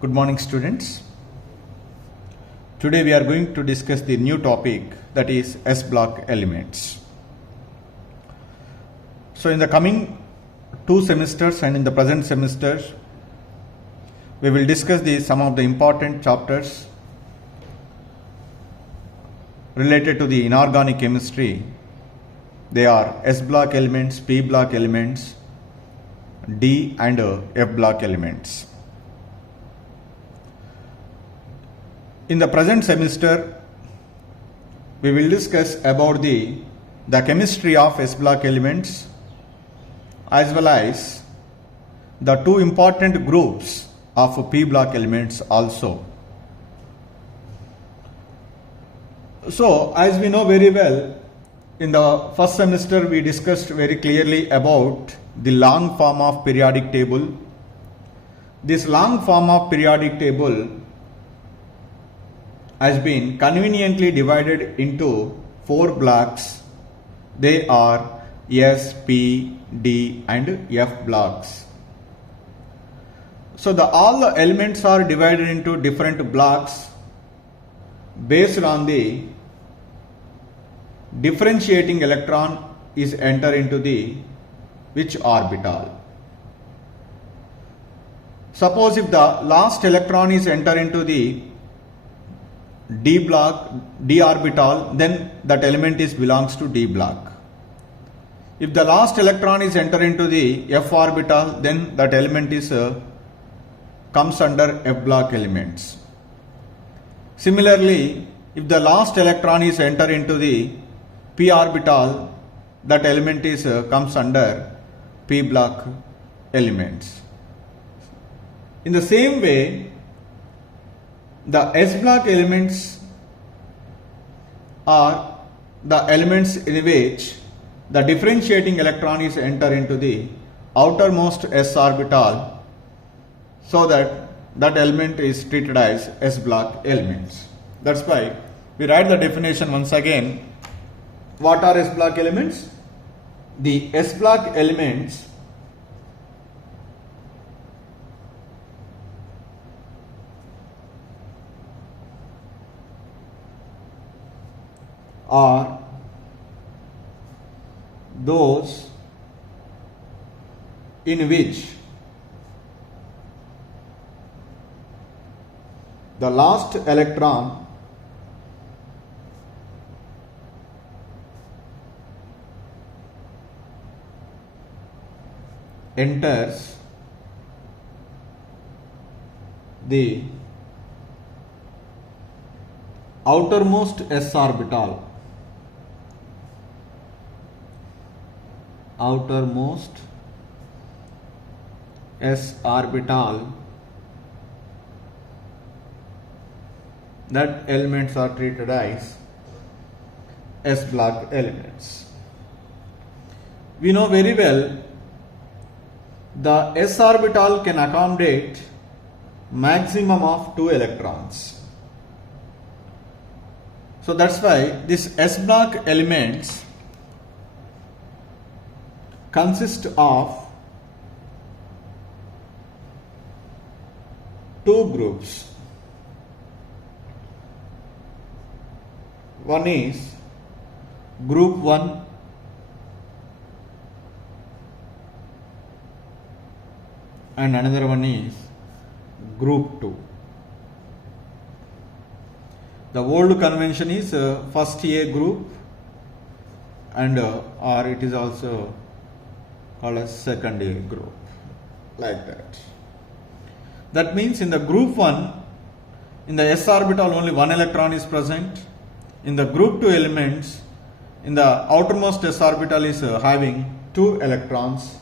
Good morning, students. Today we are going to discuss the new topic, that is S block elements. So in the coming 2 semesters and in the present semester, we will discuss some of the important chapters related to the inorganic chemistry. They are S block elements, P block elements, D and F block elements. In the present semester, we will discuss about the chemistry of S block elements as well as the 2 important groups of P block elements also. So, as we know very well, in the first semester we discussed very clearly about the long form of periodic table. This long form of periodic table has been conveniently divided into 4 blocks. They are S, P, D and F blocks. So all the elements are divided into different blocks based on the differentiating electron is enter into the which orbital. Suppose if the last electron is enter into the D block, D orbital, then that element belongs to D block. If the last electron is enter into the F orbital, then that element comes under F block elements. Similarly, if the last electron is enter into the P orbital, that element comes under P block elements. In the same way, the S block elements are the elements in which the differentiating electron is enter into the outermost S orbital, so that element is treated as S block elements. That's why we write the definition once again. What are S block elements? The S block elements are those in which the last electron enters the outermost S orbital. Outermost S orbital, that elements are treated as S block elements. We know very well the S orbital can accommodate maximum of 2 electrons. So that's why this S block elements consist of 2 groups. One is group 1 and another one is group 2. The old convention is first A group and or it is also called as second A group, like that. That means in the group 1, in the S orbital only 1 electron is present. In the group 2 elements, in the outermost S orbital is having 2 electrons.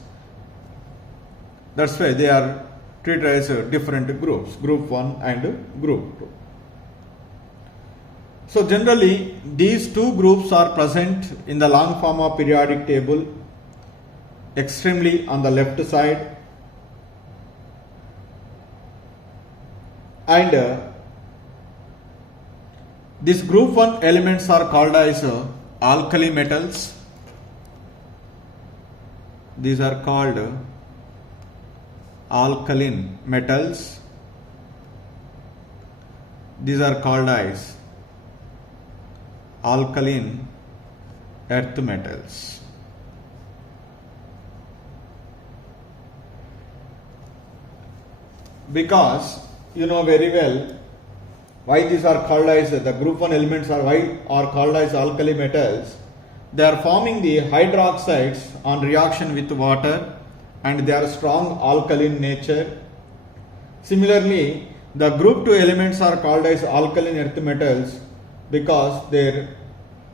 That's why they are treated as different groups, group 1 and group 2. So generally these 2 groups are present in the long form of periodic table extremely on the left side, and this group 1 elements are called as alkali metals. These are called alkaline metals, these are called as alkaline earth metals. Because you know very well why these are called as the group 1 elements are called as alkali metals. They are forming the hydroxides on reaction with water and they are strong alkaline nature. Similarly, the group 2 elements are called as alkaline earth metals because their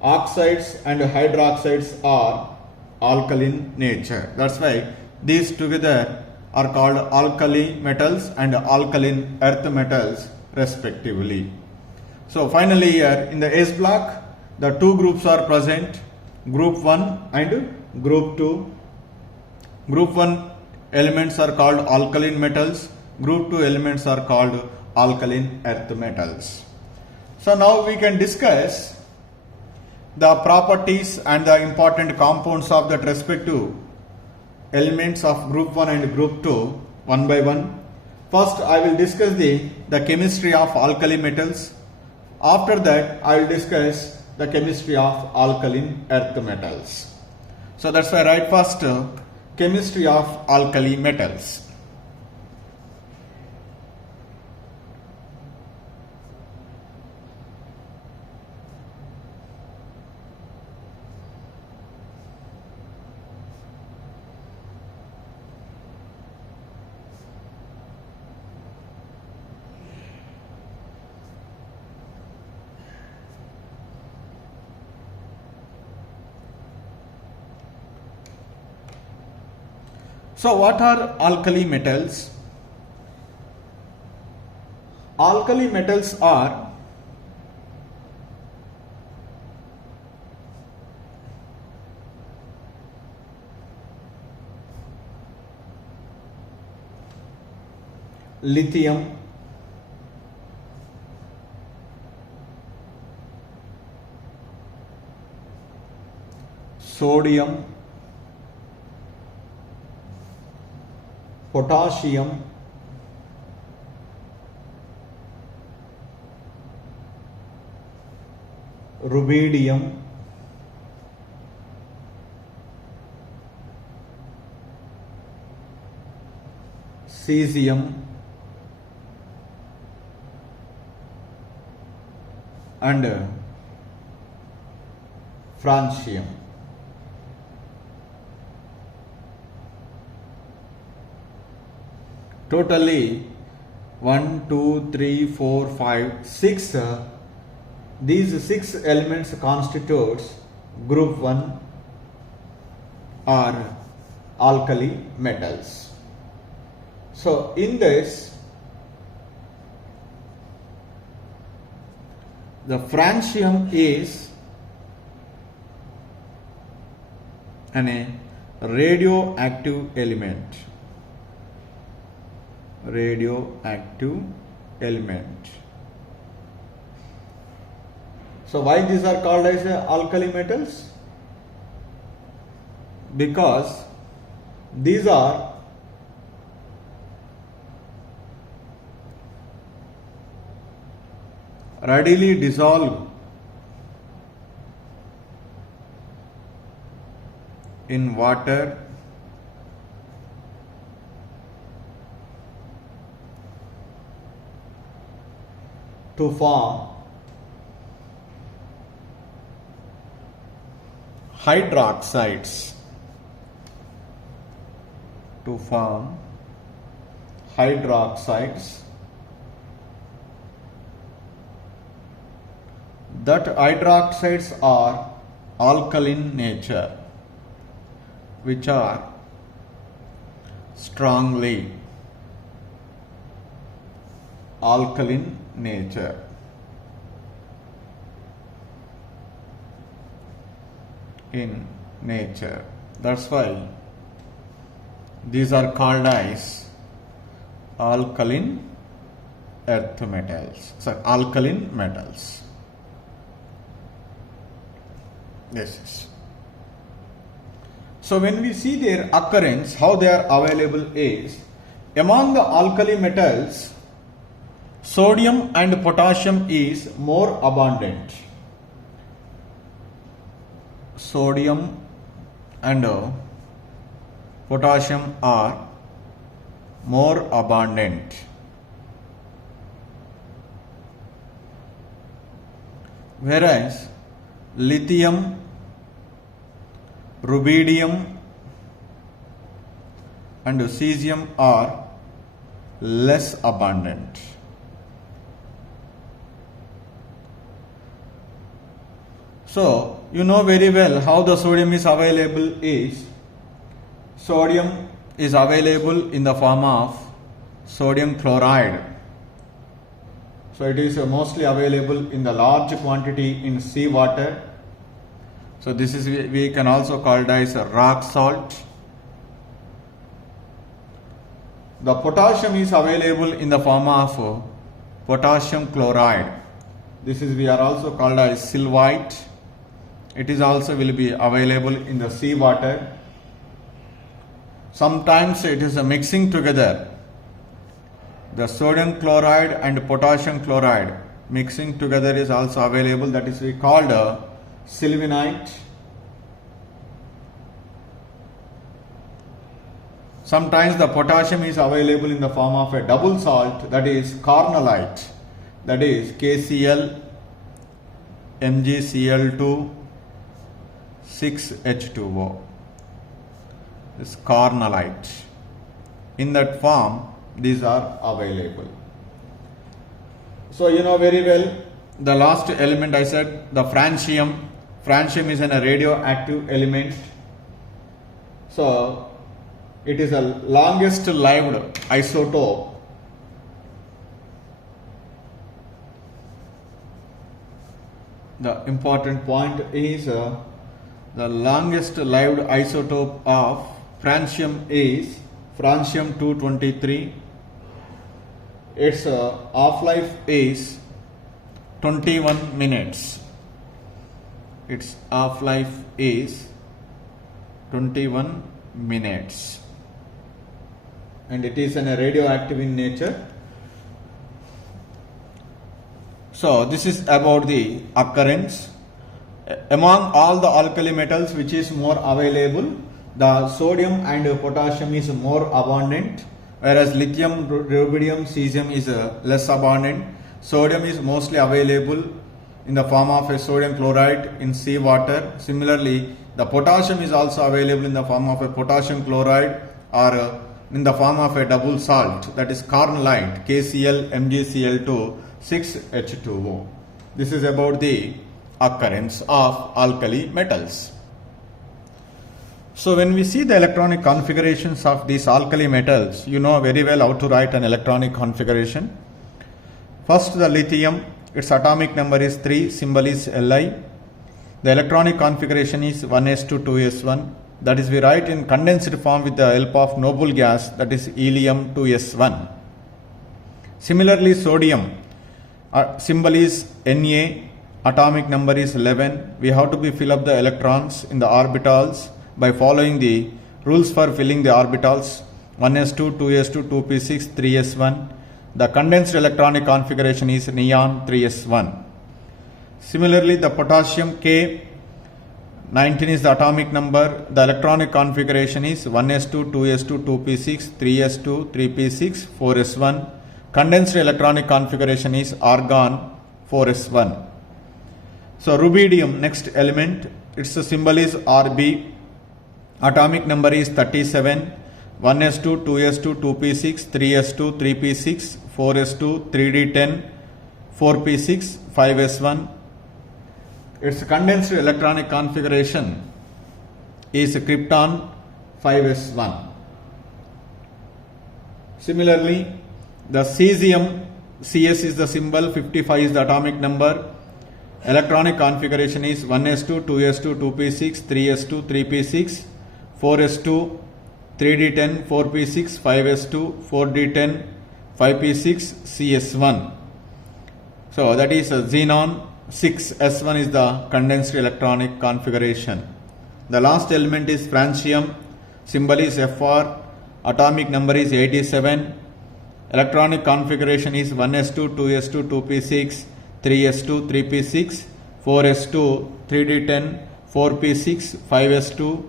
oxides and hydroxides are alkaline nature. That's why these together are called alkali metals and alkaline earth metals respectively. So finally here in the S block the two groups are present, group 1 and group 2. Group 1 elements are called alkaline metals, group 2 elements are called alkaline earth metals. So now we can discuss the properties and the important compounds of that respective elements of group 1 and group 2 one by one. First I will discuss the chemistry of alkali metals. After that I will discuss the chemistry of alkaline earth metals. So that's why I write first chemistry of alkali metals. So what are alkali metals? Alkali metals are lithium, sodium, potassium, rubidium, cesium, and francium. Totally 1, 2, 3, 4, 5, 6. These 6 elements constitutes group 1 or alkali metals. So in this the francium is a radioactive element. Radioactive element. So why these are called as alkali metals? Because these are readily dissolved in water to form hydroxides. That hydroxides are alkaline nature, which are strongly alkaline nature. In nature. That's why these are called as alkaline earth metals. So alkaline metals. Yes. So when we see their occurrence, how they are available is among the alkali metals, Sodium and potassium is more abundant. Sodium and potassium are more abundant. Whereas lithium, rubidium and cesium are less abundant. So, you know very well how the sodium is available is, sodium is available in the form of sodium chloride. So, it is mostly available in the large quantity in seawater. So, this is, we can also call it as rock salt. The potassium is available in the form of potassium chloride. This is, we are also called as sylvite. It is also will be available in the seawater. Sometimes it is a mixing together. The sodium chloride and potassium chloride mixing together is also available. That is we called sylvinite. Sometimes the potassium is available in the form of a double salt, that is carnallite, that is KCl, MgCl2, 6H2O. This carnallite. In that form, these are available. So you know very well the last element I said, the francium. Francium is a radioactive element. So it is a longest lived isotope. The important point is the longest lived isotope of francium is francium 223. Its half-life is 21 minutes. Its half-life is 21 minutes. And it is radioactive in nature. So this is about the occurrence. Among all the alkali metals, which is more available, the sodium and potassium is more abundant, whereas lithium, rubidium, cesium is less abundant. Sodium is mostly available in the form of a sodium chloride in seawater. Similarly, the potassium is also available in the form of a potassium chloride or in the form of a double salt, that is carnallite, KCl, MgCl2, 6H2O. This is about the occurrence of alkali metals. So when we see the electronic configurations of these alkali metals, you know very well how to write an electronic configuration. First, the lithium, its atomic number is 3, symbol is Li. The electronic configuration is 1s2 2s1. That is, we write in condensed form with the help of noble gas, that is helium 2s1. Similarly, sodium, symbol is Na, atomic number is 11. We have to fill up the electrons in the orbitals by following the rules for filling the orbitals: 1s2, 2s2, 2p6, 3s1. The condensed electronic configuration is neon 3s1. Similarly, the potassium K, 19 is the atomic number. The electronic configuration is 1s2, 2s2, 2p6, 3s2, 3p6, 4s1. Condensed electronic configuration is argon 4s1. So rubidium, next element, its symbol is Rb. Atomic number is 37. 1s2, 2s2, 2p6, 3s2, 3p6, 4s2, 3d10, 4p6, 5s1. Its condensed electronic configuration is krypton 5s1. Similarly, the cesium, Cs is the symbol, 55 is the atomic number. Electronic configuration is 1s2, 2s2, 2p6, 3s2, 3p6, 4s2, 3d10, 4p6, 5s2, 4d10, 5p6, cs1. So that is xenon 6s1 is the condensed electronic configuration. The last element is francium, symbol is Fr, atomic number is 87. electronic configuration is 1s2, 2s2, 2p6, 3s2, 3p6, 4s2, 3d10, 4p6, 5s2,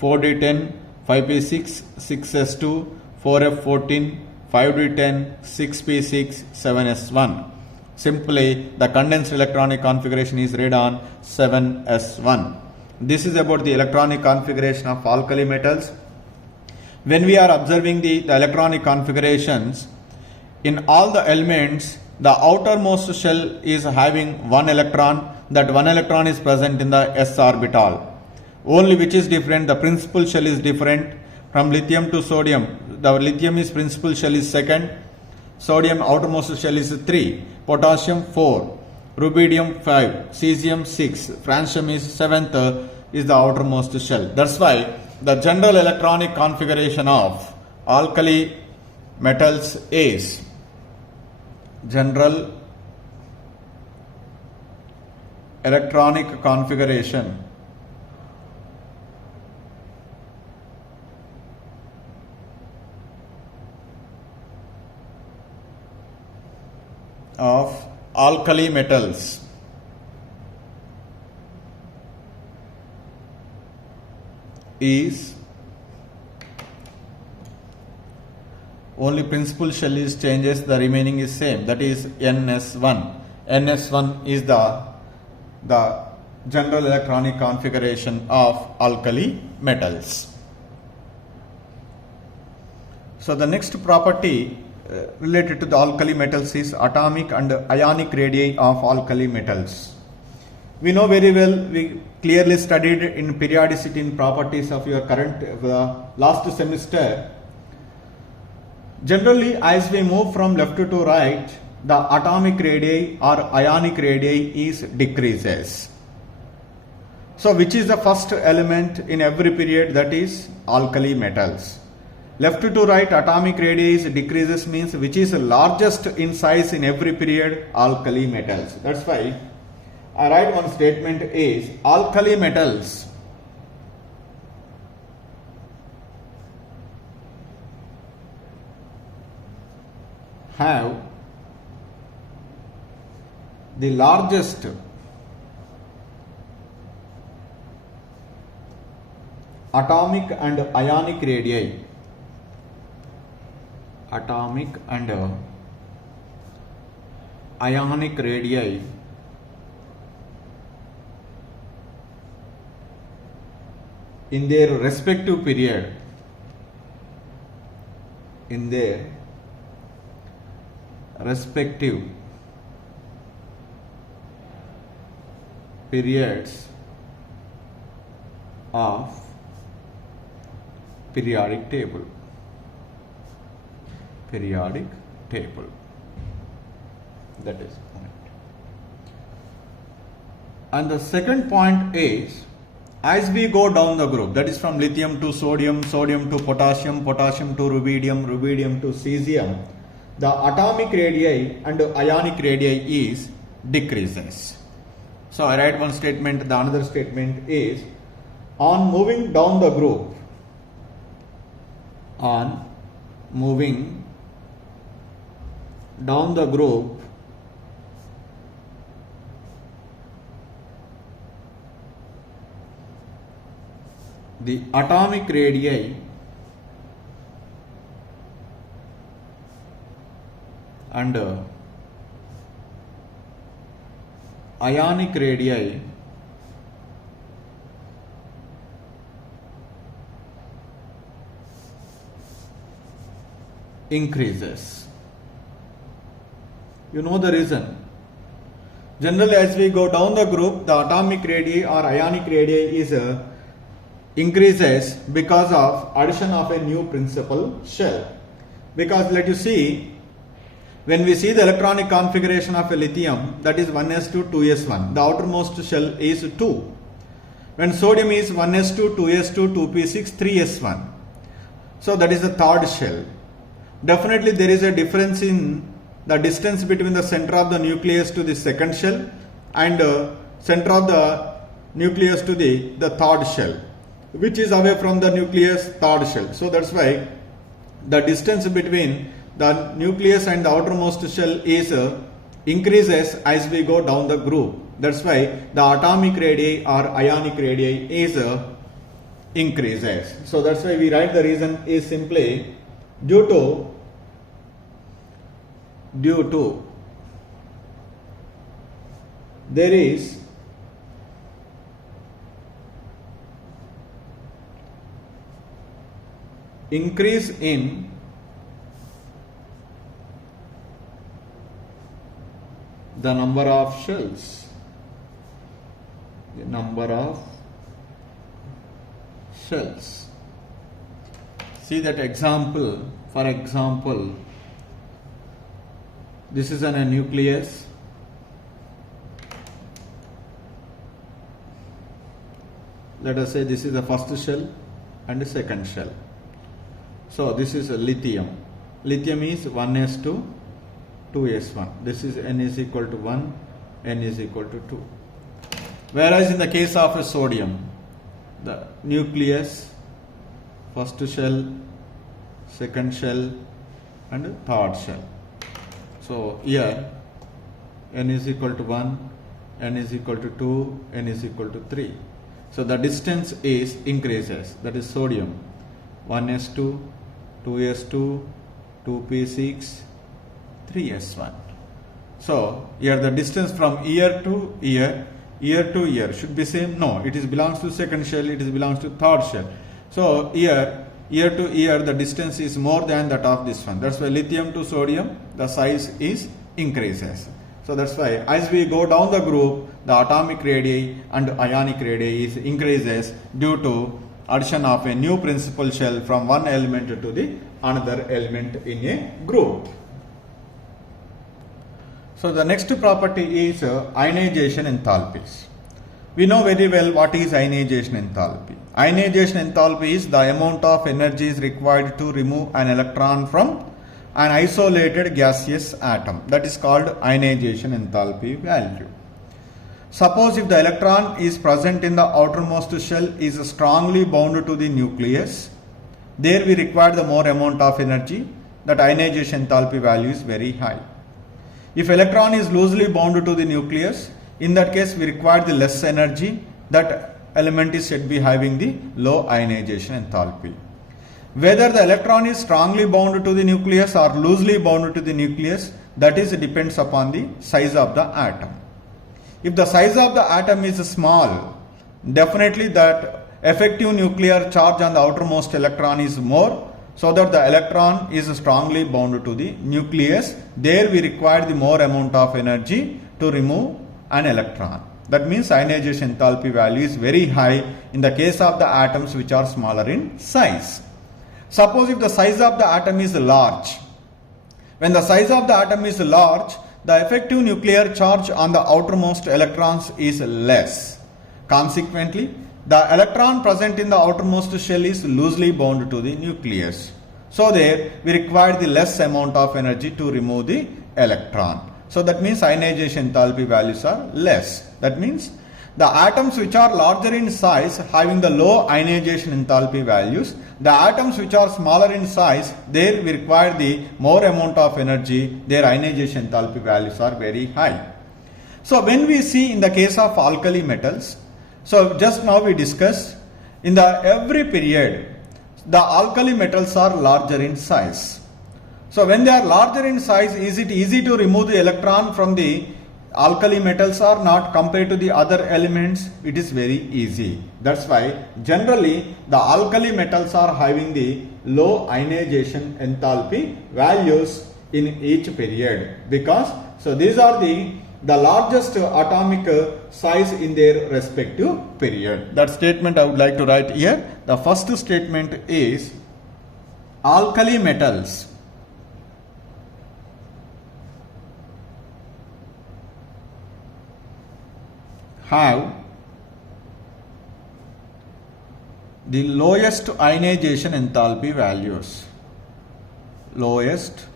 4d10, 5p6, 6s2, 4f14, 5d10, 6p6, 7s1. Simply, the condensed electronic configuration is read on 7s1. This is about the electronic configuration of alkali metals. When we are observing the electronic configurations, in all the elements, the outermost shell is having one electron. That one electron is present in the s orbital. Only which is different, the principal shell is different from lithium to sodium. The lithium is principal shell is second, sodium outermost shell is 3, potassium 4, rubidium 5, cesium 6, francium is 7th is the outermost shell. That's why the general electronic configuration of alkali metals is general electronic configuration of alkali metals is only principal shell is changes, the remaining is same, that is NS1. NS1 is the general electronic configuration of alkali metals. So the next property related to the alkali metals is atomic and ionic radii of alkali metals. We know very well, we clearly studied in periodicity in properties of your current last semester. Generally, as we move from left to right, the atomic radii or ionic radii is decreases. So which is the first element in every period? That is alkali metals. Left to right, atomic radii decreases means which is largest in size in every period? Alkali metals. That's why I write one statement is alkali metals have the largest atomic and ionic radii. Atomic and ionic radii in their respective period, in their respective periods of periodic table. Periodic table. That is point. And the second point is, as we go down the group, that is from lithium to sodium, sodium to potassium, potassium to rubidium, rubidium to cesium, the atomic radii and ionic radii is decreases. So I write one statement, the another statement is, on moving down the group, on moving down the group, the atomic radii and ionic radii increases. You know the reason. Generally, as we go down the group, the atomic radii or ionic radii is increases because of addition of a new principal shell. Because let you see, when we see the electronic configuration of a lithium, that is 1s2, 2s1, the outermost shell is 2. When sodium is 1s2, 2s2, 2p6, 3s1. So that is the third shell. Definitely there is a difference in the distance between the center of the nucleus to the second shell and center of the nucleus to the third shell, which is away from the nucleus, third shell. So that's why the distance between the nucleus and the outermost shell is increases as we go down the group. That's why the atomic radii or ionic radii is increases. So that's why we write the reason is simply due to there is increase in the number of shells. The number of shells. See that example. For example, this is a nucleus. Let us say this is the first shell and the second shell. So this is a lithium. Lithium is 1s2, 2s1. This is n is equal to 1, n is equal to 2. Whereas in the case of a sodium, the nucleus, first shell, second shell and third shell. So here n is equal to 1, n is equal to 2, n is equal to 3. So the distance is increases. That is sodium 1s2, 2s2, 2p6, 3s1. So here the distance from here to here to here should be same. No, it is belongs to second shell, it is belongs to third shell. So here to here the distance is more than that of this one. That's why lithium to sodium the size is increases. So that's why as we go down the group, the atomic radii and ionic radii is increases due to addition of a new principal shell from one element to the another element in a group. So the next property is ionization enthalpies. We know very well what is ionization enthalpy. Ionization enthalpy is the amount of energy is required to remove an electron from an isolated gaseous atom. That is called ionization enthalpy value. Suppose if the electron is present in the outermost shell is strongly bound to the nucleus, there we require the more amount of energy. That ionization enthalpy value is very high. If electron is loosely bound to the nucleus, in that case we require the less energy. That element is said to be having the low ionization enthalpy. Whether the electron is strongly bound to the nucleus or loosely bound to the nucleus, that is depends upon the size of the atom. If the size of the atom is small, definitely that effective nuclear charge on the outermost electron is more, so that the electron is strongly bound to the nucleus. There we require the more amount of energy to remove an electron. That means ionization enthalpy value is very high in the case of the atoms which are smaller in size. Suppose if the size of the atom is large. When the size of the atom is large, the effective nuclear charge on the outermost electrons is less. Consequently, the electron present in the outermost shell is loosely bound to the nucleus. So there we require the less amount of energy to remove the electron. So that means ionization enthalpy values are less. That means the atoms which are larger in size having the low ionization enthalpy values. The atoms which are smaller in size, there we require the more amount of energy. Their ionization enthalpy values are very high. So when we see in the case of alkali metals, so just now we discussed in the every period the alkali metals are larger in size. So when they are larger in size, is it easy to remove the electron from the alkali metals or not compared to the other elements? It is very easy. That's why generally the alkali metals are having the low ionization enthalpy values in each period, because so these are the largest atomic size in their respective period. That statement I would like to write here. The first statement is alkali metals have the lowest ionization enthalpy values. Lowest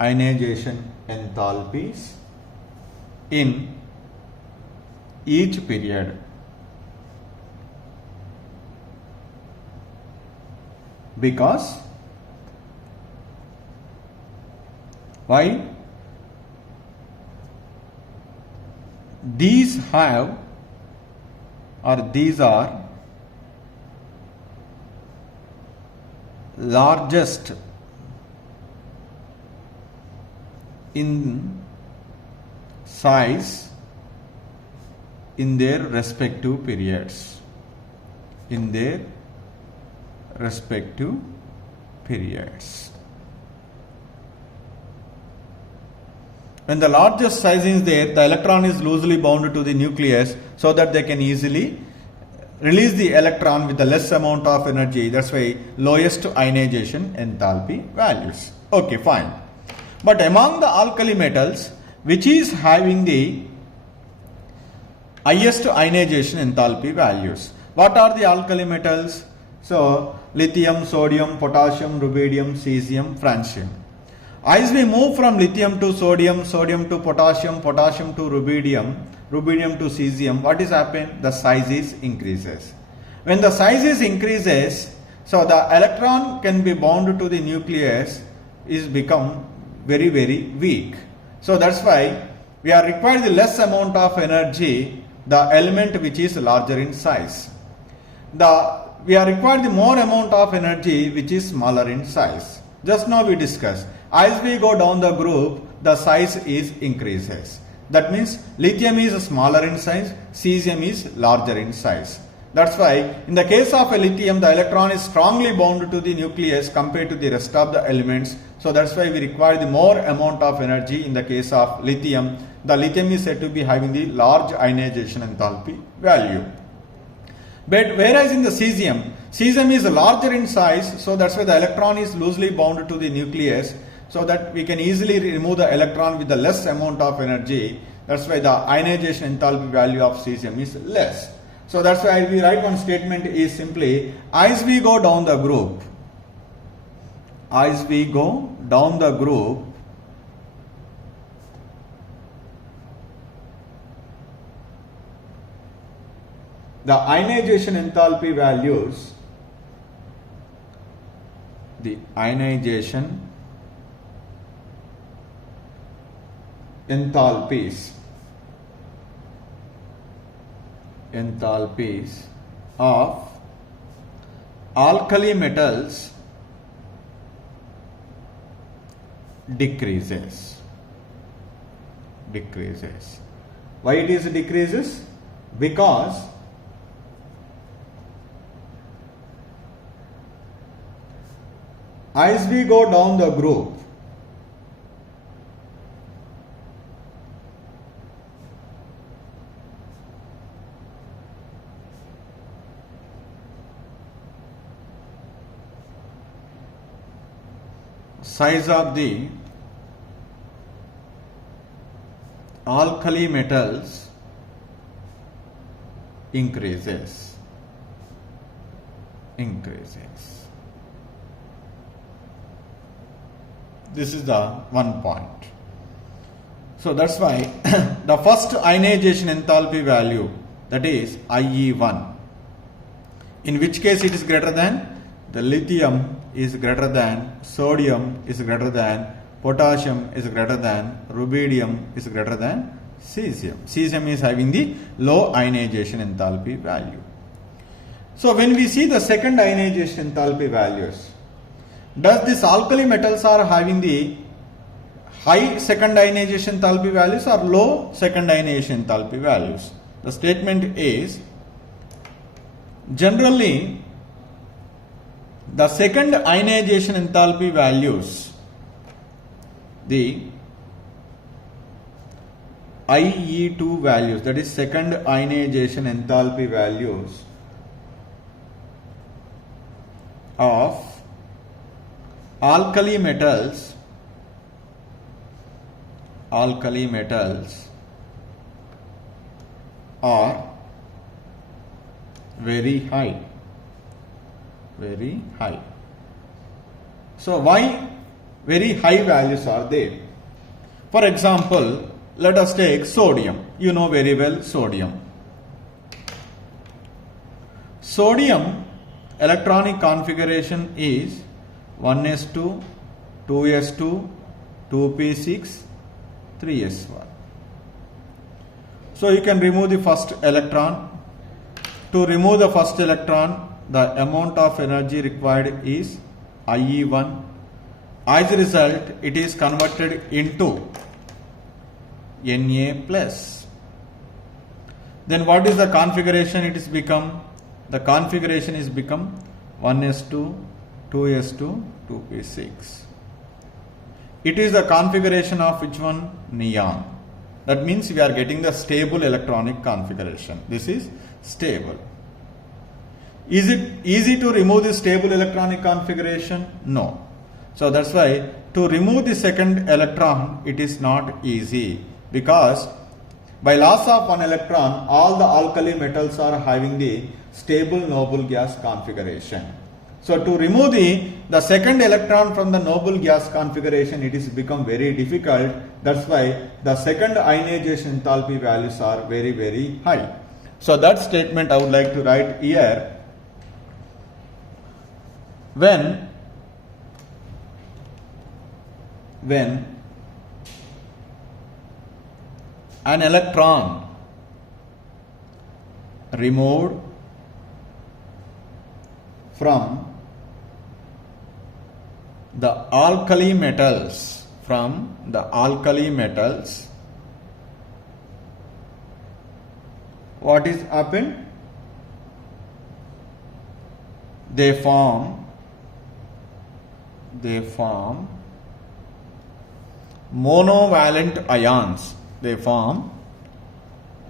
ionization enthalpies in each period. Because Why? These have, or these are largest in size in their respective periods. In their respective periods. When the largest size is there, the electron is loosely bound to the nucleus so that they can easily release the electron with the less amount of energy. That's why lowest ionization enthalpy values. Okay, fine. But among the alkali metals, which is having the highest ionization enthalpy values? What are the alkali metals? So, lithium, sodium, potassium, rubidium, cesium, francium. As we move from lithium to sodium, sodium to potassium, potassium to rubidium, rubidium to cesium, what is happening? The size is increases. When the size is increases, so the electron can be bound to the nucleus is become very, very weak. So that's why we are required the less amount of energy, the element which is larger in size. We are required the more amount of energy which is smaller in size. Just now we discussed. As we go down the group, the size is increases. That means lithium is smaller in size, cesium is larger in size. That's why in the case of a lithium, the electron is strongly bound to the nucleus compared to the rest of the elements. So that's why we require the more amount of energy in the case of lithium. The lithium is said to be having the large ionization enthalpy value. But whereas in the cesium is larger in size, so that's why the electron is loosely bound to the nucleus, so that we can easily remove the electron with the less amount of energy. That's why the ionization enthalpy value of cesium is less. So that's why we write one statement is simply, as we go down the group, the ionization enthalpy values, the ionization enthalpies of alkali metals decreases. Why it is decreases? Because as we go down the group, size of the alkali metals increases. This is the one point. So that's why the first ionization enthalpy value, that is IE1, in which case it is greater than the lithium is greater than sodium is greater than potassium is greater than rubidium is greater than cesium. Cesium is having the low ionization enthalpy value. So when we see the second ionization enthalpy values, does this alkali metals are having the high second ionization enthalpy values or low second ionization enthalpy values? The statement is, generally the second ionization enthalpy values, the IE2 values, that is second ionization enthalpy values of alkali metals are very high. So why very high values are there? For example, let us take sodium. You know very well sodium. Sodium electronic configuration is 1s2, 2s2, 2p6, 3s1. So you can remove the first electron. To remove the first electron, the amount of energy required is IE1. As a result, it is converted into Na plus. Then what is the configuration it is become? The configuration is become 1s2, 2s2, 2p6. It is the configuration of which one? Neon. That means we are getting the stable electronic configuration. This is stable. Is it easy to remove the stable electronic configuration? No. So that's why to remove the second electron, it is not easy, because by loss of one electron, all the alkali metals are having the stable noble gas configuration. So to remove the second electron from the noble gas configuration, it is become very difficult. That's why the second ionization enthalpy values are very, very high. So that statement I would like to write here. When an electron removed from the alkali metals, what is happened? They form monovalent ions. They form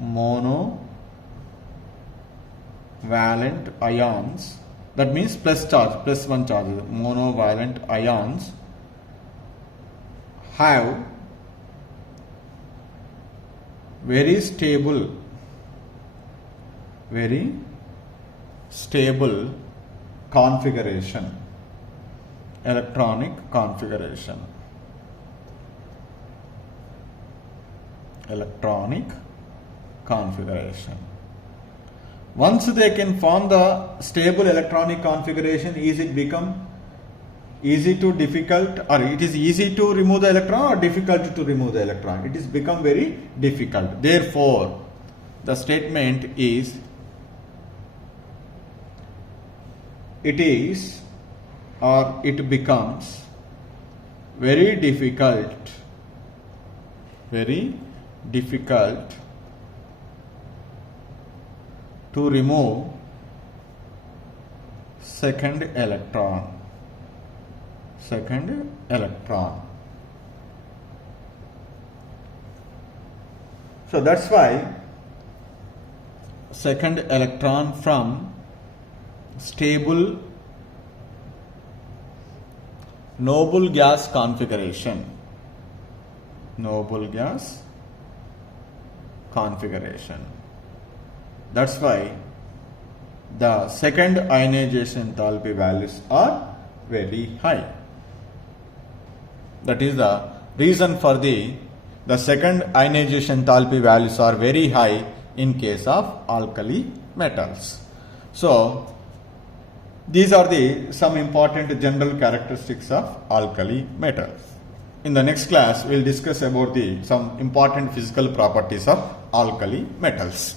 monovalent ions. That means plus charge, plus one charge. Monovalent ions have very stable configuration, electronic configuration. Once they can form the stable electronic configuration, is it become easy to difficult, or it is easy to remove the electron or difficult to remove the electron? It is become very difficult. Therefore, the statement is it is or it becomes very difficult to remove second electron. So that's why second electron from stable noble gas configuration. That's why the second ionization enthalpy values are very high. That is the reason for the second ionization enthalpy values are very high in case of alkali metals. So these are some important general characteristics of alkali metals. In the next class, we will discuss about some important physical properties of alkali metals.